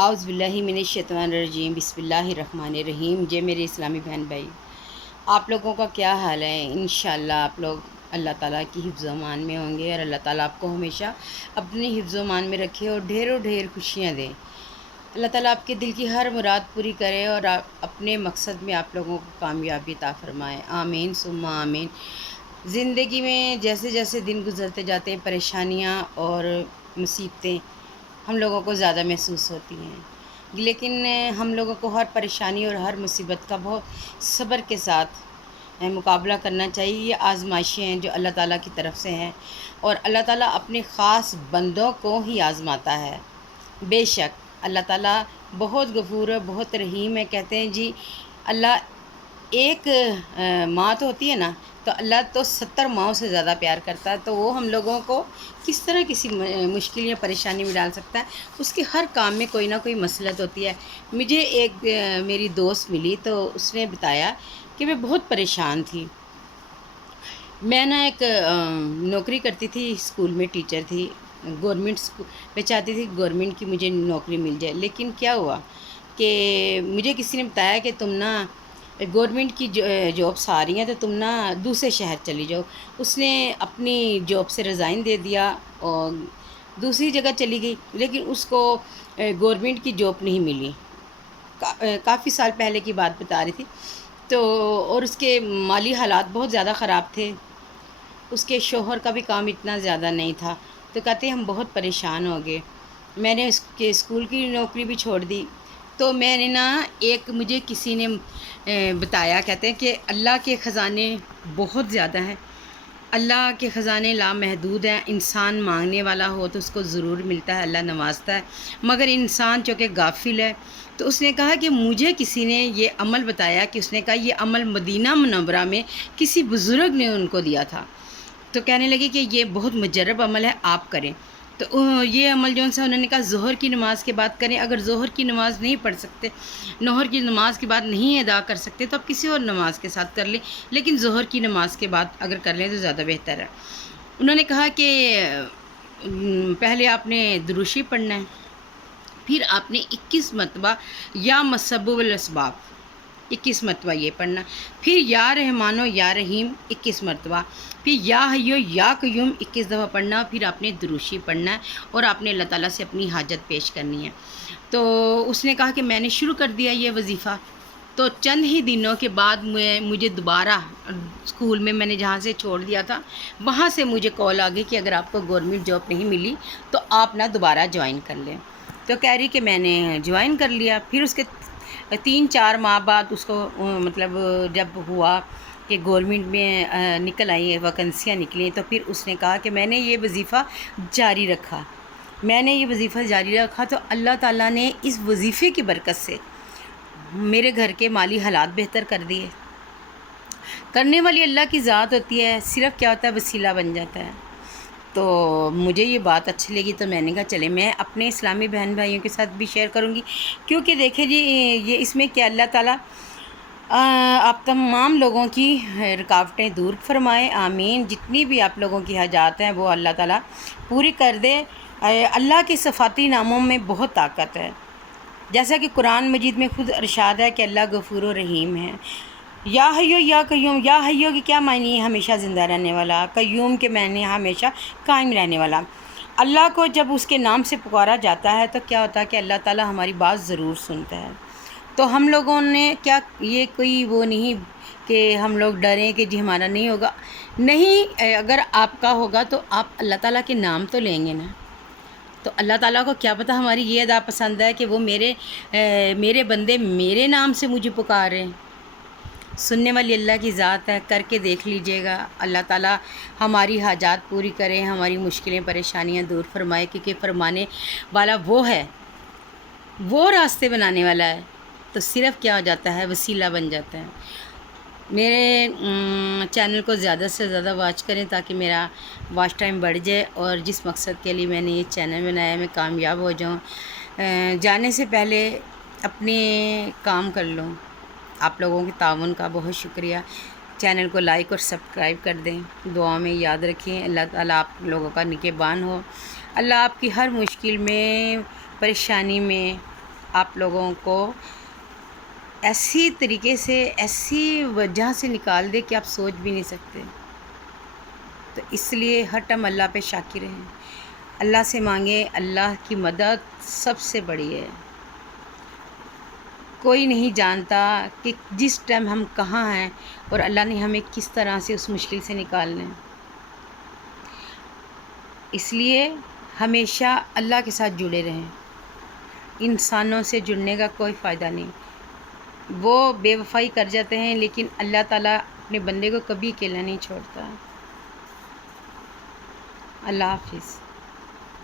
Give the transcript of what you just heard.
اعوذ باللہ من الشیطان الرجیم बिस्मिल्लाहिर्रहमानिर्रहीम। जे मेरे इस्लामी बहन भाई, आप लोगों का क्या हाल है। इंशाअल्लाह आप लोग अल्लाह ताला की हिफ्ज़-ओ-मान में होंगे और अल्लाह ताला आपको हमेशा अपने हिफ्ज़-ओ-मान में रखे और ढेरों ढेर खुशियाँ दे। अल्लाह ताला आपके दिल की हर मुराद पूरी करे और अपने मकसद में आप लोगों को कामयाबी अता फ़रमाए। आमीन सुम्मा आमीन। ज़िंदगी में जैसे जैसे दिन गुज़रते जाते हैं, परेशानियाँ और मुसीबतें हम लोगों को ज़्यादा महसूस होती हैं, लेकिन हम लोगों को हर परेशानी और हर मुसीबत का बहुत सब्र के साथ मुकाबला करना चाहिए। ये आज़माइशें हैं जो अल्लाह ताला की तरफ से हैं और अल्लाह ताला अपने ख़ास बंदों को ही आज़माता है। बेशक अल्लाह ताला बहुत गफूर है, बहुत रहीम है। कहते हैं जी अल्लाह एक माँ तो होती है ना, तो अल्लाह तो 70 माँओं से ज़्यादा प्यार करता है। तो वो हम लोगों को किस तरह किसी मुश्किल या परेशानी में डाल सकता है। उसके हर काम में कोई ना कोई मसलत होती है। मुझे एक मेरी दोस्त मिली तो उसने बताया कि मैं बहुत परेशान थी। मैं ना एक नौकरी करती थी, स्कूल में टीचर थी, गवर्नमेंट स्कूल। मैं चाहती थी गवर्नमेंट की मुझे नौकरी मिल जाए, लेकिन क्या हुआ कि मुझे किसी ने बताया कि तुम ना गवर्नमेंट की जॉब्स आ रही हैं तो तुम ना दूसरे शहर चली जाओ। उसने अपनी जॉब से रिज़ाइन दे दिया और दूसरी जगह चली गई, लेकिन उसको गवर्नमेंट की जॉब नहीं मिली। काफ़ी साल पहले की बात बता रही थी। तो और उसके माली हालात बहुत ज़्यादा ख़राब थे। उसके शोहर का भी काम इतना ज़्यादा नहीं था। तो कहते हम बहुत परेशान हो गए। मैंने उसके स्कूल की नौकरी भी छोड़ दी। तो मैंने ना मुझे किसी ने बताया, कहते हैं कि अल्लाह के ख़ज़ाने बहुत ज़्यादा हैं। अल्लाह के ख़ज़ाने लामहदूद हैं। इंसान मांगने वाला हो तो उसको ज़रूर मिलता है, अल्लाह नवाजता है। मगर इंसान चूँकि गाफिल है, तो उसने कहा कि मुझे किसी ने ये अमल बताया कि उसने कहा ये अमल मदीना मुनव्वरा में किसी बुज़ुर्ग ने उनको दिया था। तो कहने लगे कि ये बहुत मुजर्रब अमल है, आप करें। तो ये अमल जो सा उन्होंने कहा ज़ोहर की नमाज़ के बाद करें। अगर ज़ोहर की नमाज़ नहीं पढ़ सकते, नोहर की नमाज़ के बाद नहीं अदा कर सकते, तो आप किसी और नमाज़ के साथ कर लें, लेकिन ज़ोहर की नमाज़ के बाद अगर कर लें तो ज़्यादा बेहतर है। उन्होंने कहा कि पहले आपने दुरूशी पढ़ना है, फिर आपने 21 मरतबा या मसब्बुल असबाब 21 मरतबा ये पढ़ना, फिर या रहमानो या रहीम 21 मरतबा, फिर या हय्यो या क़य्यूम 21 दफ़ा पढ़ना, फिर आपने दुरूशी पढ़ना है और आपने अल्लाह ताला से अपनी हाजत पेश करनी है। तो उसने कहा कि मैंने शुरू कर दिया ये वजीफ़ा। तो चंद ही दिनों के बाद मुझे दोबारा स्कूल में मैंने जहाँ से छोड़ दिया था वहाँ से मुझे कॉल आ गई कि अगर आपको गवर्नमेंट जॉब नहीं मिली तो आप ना दोबारा ज्वाइन कर लें। तो कह रही कि मैंने ज्वाइन कर लिया। फिर उसके 3-4 माह बाद उसको मतलब जब हुआ कि गवर्नमेंट में निकल आई वैकेंसियाँ निकली, तो फिर उसने कहा कि मैंने ये वजीफ़ा जारी रखा। तो अल्लाह ताला ने इस वजीफ़े की बरकत से मेरे घर के माली हालात बेहतर कर दिए। करने वाली अल्लाह की ज़ात होती है, सिर्फ़ क्या होता है वसीला बन जाता है। तो मुझे ये बात अच्छी लगी, तो मैंने कहा चले मैं अपने इस्लामी बहन भाइयों के साथ भी शेयर करूँगी, क्योंकि देखिए जी ये इसमें क्या अल्लाह ताला आप तमाम लोगों की रुकावटें दूर फरमाए। आमीन। जितनी भी आप लोगों की हाजात हैं वो अल्लाह ताला पूरी कर दे। अल्लाह के सफ़ाती नामों में बहुत ताकत है। जैसा कि कुरान मजीद में खुद इरशाद है कि अल्लाह गफूर और रहीम है। या हय्यो या क़य्यूम, या हय्यो की क्या मायने है? हमेशा ज़िंदा रहने वाला। क़य्यूम के मायने हमेशा कायम रहने वाला। अल्लाह को जब उसके नाम से पुकारा जाता है तो क्या होता है कि अल्लाह ताला हमारी बात ज़रूर सुनता है। तो हम लोगों ने क्या ये कोई वो नहीं कि हम लोग डरें कि जी हमारा नहीं होगा। नहीं, अगर आपका होगा तो आप अल्लाह ताला के नाम तो लेंगे ना। तो अल्लाह ताला को क्या पता हमारी ये अदा पसंद है कि वो मेरे बंदे मेरे नाम से मुझे पुकारें। सुनने वाली अल्लाह की ज़ात है, करके देख लीजिएगा। अल्लाह ताला हमारी हाजात पूरी करे, हमारी मुश्किलें परेशानियां दूर फरमाए, क्योंकि फरमाने वाला वो है, वो रास्ते बनाने वाला है। तो सिर्फ़ क्या हो जाता है, वसीला बन जाता है। मेरे चैनल को ज़्यादा से ज़्यादा वॉच करें ताकि मेरा वॉच टाइम बढ़ जाए और जिस मकसद के लिए मैंने ये चैनल बनाया मैं कामयाब हो जाऊँ। जाने से पहले अपने काम कर लूँ। आप लोगों के ताउन का बहुत शुक्रिया। चैनल को लाइक और सब्सक्राइब कर दें। दुआ में याद रखें। अल्लाह ताला आप लोगों का निगहबान हो। अल्लाह आपकी हर मुश्किल में, परेशानी में آپ لوگوں کو ایسی طریقے سے، ایسی وجہ سے نکال دے کہ آپ سوچ بھی نہیں سکتے۔ تو اس لیے ہر ٹائم اللہ پہ شاکر رہیں، اللہ سے مانگیں، اللہ کی مدد سب سے بڑی ہے۔ کوئی نہیں جانتا کہ جس ٹائم ہم کہاں ہیں اور اللہ نے ہمیں کس طرح سے اس مشکل سے نکالنا ہے۔ اس لیے ہمیشہ اللہ کے ساتھ جڑے رہیں، انسانوں سے جڑنے کا کوئی فائدہ نہیں۔ وہ بے وفائی کر جاتے ہیں لیکن اللہ تعالیٰ اپنے بندے کو کبھی اکیلا نہیں چھوڑتا۔ اللہ حافظ۔